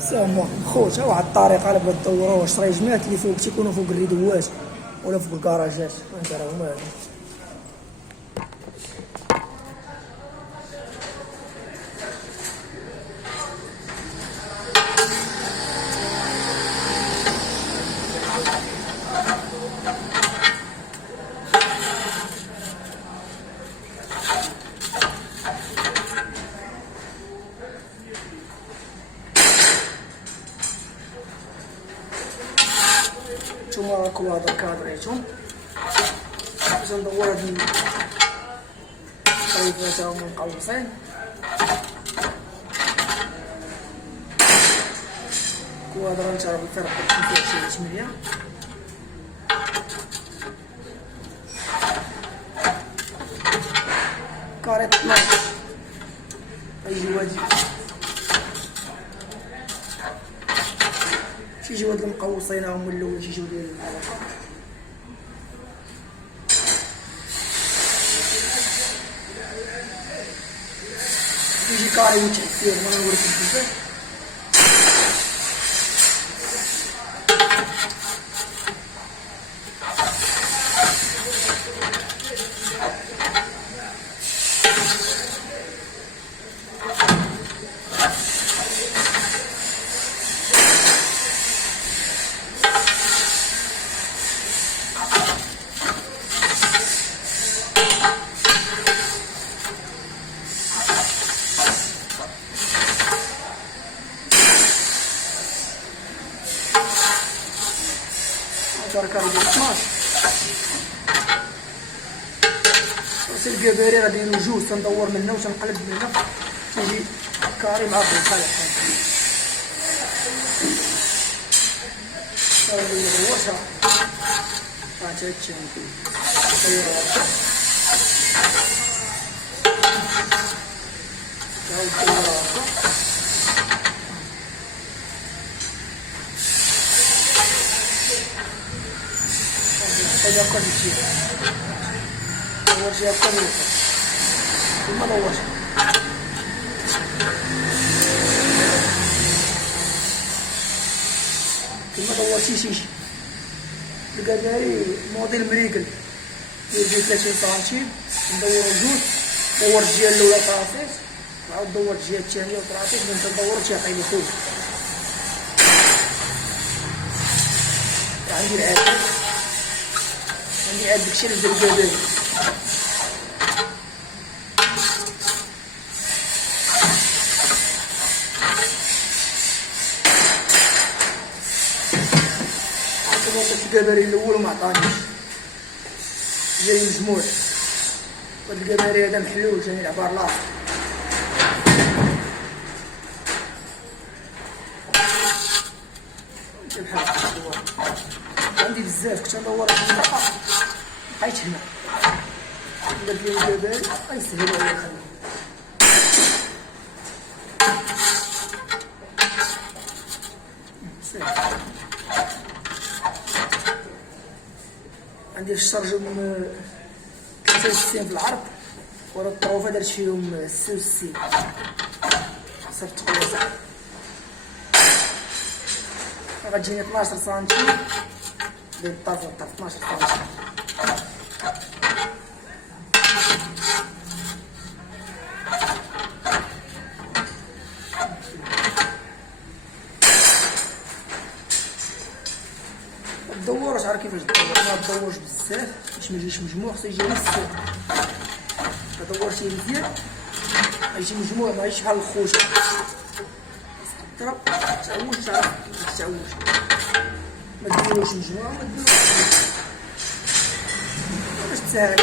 سي خوت واحد الطريقه على بغيت تدوروا واش ريجمات اللي فوق تيكونوا فوق الريدوات ولا فوق الكراجات، فهمتي راه هما هادو. نتوما راكم هذا كادريتهم باش ندور هاد الخليفات هما مقوصين. كوادرا نتا راه بالفرق 25 كاري 12 غيجيو هادي تيجيو هاد المقوصين هما الاول تيجيو ديال الحلقه تيجي كاري وتحفير وانا نوريكم كيفاش. كاري ديال 12 راس الكباري غادي نديرو جوج تندور منها وتنقلب منها تيجي كاري مع البصل صافي دوّرتها عاد هادشي دايره هذا كل شيء دورتي هكا نوصل ثم دورتها ثم دورتي شيشي الكباري موديل مريكل ديال 30 سنتيم ندورو جوج دورت الجهه الاولى طرافيس نعاود دورت الجهه الثانيه وطرافيس من تدور تيعطيني خوف عندي العافيه عندي عاد داكشي اللي ديال الكباري الكباري الاول وما عطانيش جاي مجموع هاد الكباري هذا محلول جاني العبار لاصق بحال هكا عندي بزاف كنت ندور في المنطقه لقيت هنا درت لي الكباري غيسهلوا عليا عندي الشرجم 63 في العرض ورا الطروفه درت فيهم 66 صرت تقويصه غتجيني 12 سنتيم بين الطرف والطرف 12 سنتيم. الدور واش عارف كيفاش تدور ما تدورش بزاف باش ما يجيش مجموع خصو يجي نص الا دورتيه مزيان غيجي مجموع ماهيش بحال الخوشه تضرب تعوج تعرف تعوج ما ديروش مجموع ما ديروش باش تسهل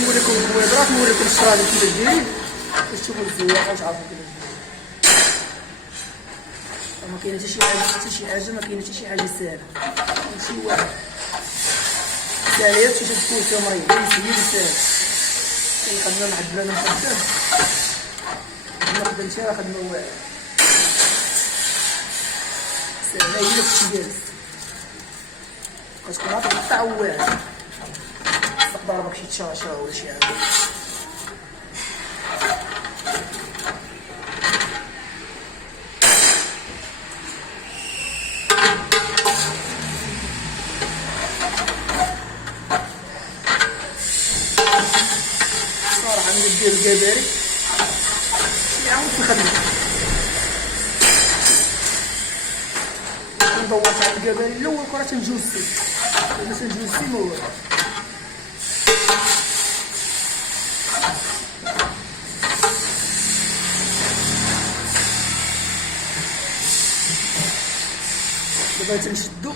نوريكم الكويبرات نوريكم الشرالي كيفاش دايرين باش تشوفوا الزواق وتعرفوا كيفاش دايرين. ما كاينه حتى شي حاجه ما كاينه حتى شي حاجه ساهله كلشي واحد. ساليات شي كرسي مريض سيد ساهل خدمه مع الدبانه مخدم ما خدمتش راه خدمه واعره ساهله هي داكشي جالس كتكون عاد قطع واعر تقدر ضربك شي تشاشه ولا شي حاجه ندير الكباري يعاود في الخدمة ندور على الكباري الأول كرة تنجوزتي إلا تنجوزتي ما والو دابا تنشدو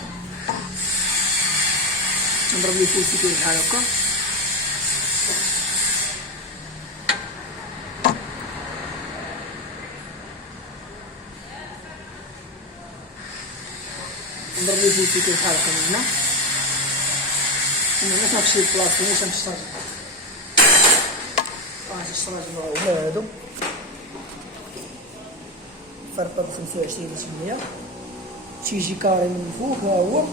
تنضرب ليه فوسي كيف بحال هكا نضرب لي فوسي كيف بحال هكا من هنا كنمشي لبلاصتي واش نشرج الشراج هما هادو فرقة ب25 تيجي كاري من فوق ها هو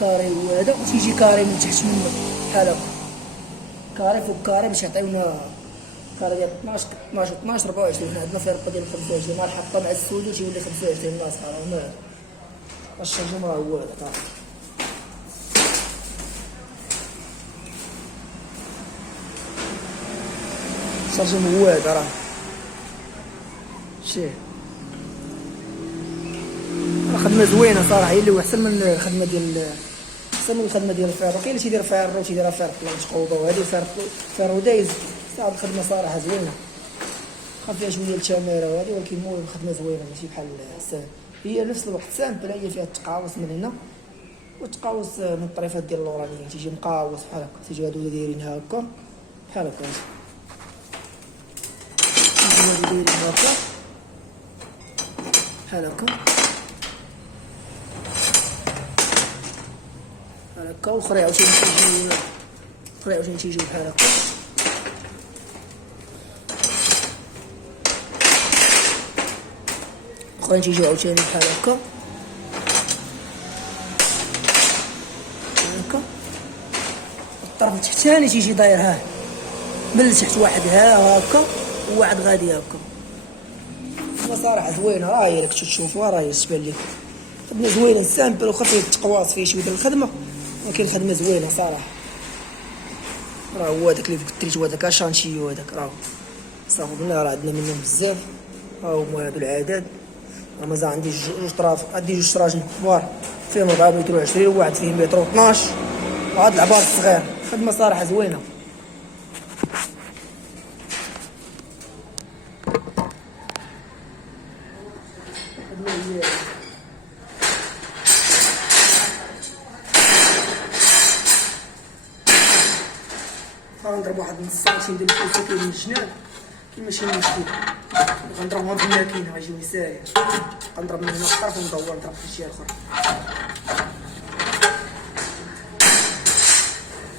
كاري هو هذا وتيجي كاري من تحت منه بحال هكا كاري فوق كاري باش يعطيونا كاري ديال 12 12 12 24 عندنا فرقة ديال 25 مع الحطة مع السودو تيولي 25 ناصحة راه هما هذا الشرجم راه هو هذا صافي الشرجم هو هذا راه شتيه خدمة زوينة صراحة هي اللي أحسن من الخدمة ديال الفيرو كاين اللي تيدير فيرو وتيديرها فيرو بلانش قوضة وهادي فيرو دايز صعب الخدمة صراحة زوينة خا فيها شوية التمارة وهادي ولكن المهم الخدمة زوينة ماشي بحال الساهل هي نفس الوقت سامبل هي فيها التقاوس من هنا والتقاوس من الطريفات ديال اللورانيين تيجي مقاوس بحال هكا تيجيو هادو دايرينها هكا بحال هكا تيجيو هادو دايرينها هكا بحال هكا هكا والاخرى عاوتاني تيجيو بحال هكا الاخرين تيجيو عاوتاني بحال هكا الطرف التحتاني تيجي داير ها من التحت واحد ها هكا وواحد غادي هكا صراحه زوينه راه هي راك تشوفوها راه تبان لك خدمه زوينه سامبل وخفيف التقواص فيه شويه ديال الخدمه ولكن خدمه زوينه صراحه راه هو هذاك اللي فوق التريت هذاك شانشيو هذاك راه صافي قلنا راه عندنا منهم بزاف ها هما هادو العدد راه مازال عندي جوج طرافق عندي جوج شراجم كبار فيهم 4 متر و20 وواحد فيه متر و 12 وهاد العبار الصغير خدمه صراحه زوينه غنضرب واحد نص سنتي ديال الفلفل من الجناب كي ماشي مشكل غنضربهم في الماكينه غيجيو ساهل غنضرب من هنا الطرف وندور نضرب في الجهه الاخرى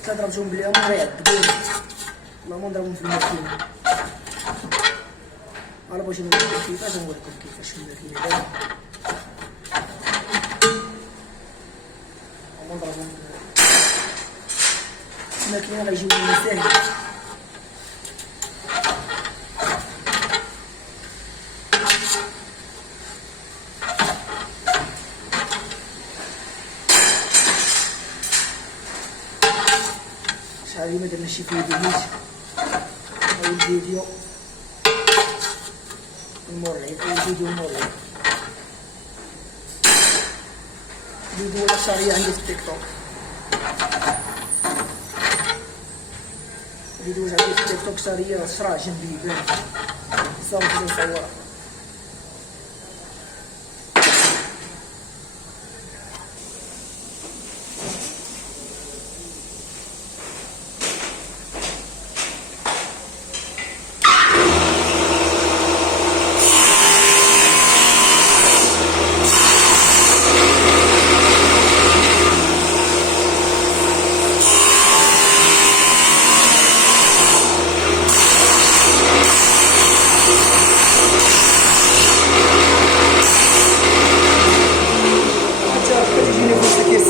كنضربهم باليوم غيعذبوني والله نضربهم في الماكينه على باش نوريكم كيفاش نوريكم كيفاش في الماكينه دابا نضربهم الماكينه غيجيو لنا ساهل شحال ما درنا شي فيديو نيت هاو الفيديو المور العيد الفيديو المور العيد الفيديو ولا شاريه عندي في التيك توك الفيديوهات عندي في التيك توك شاريه شراع جنبي يبان صافي نصورها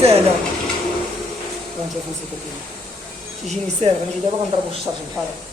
ساهله. غنشوفو نسيت تجيني ساهله، غنجي دابا غنضربو الشرج بحال هكا.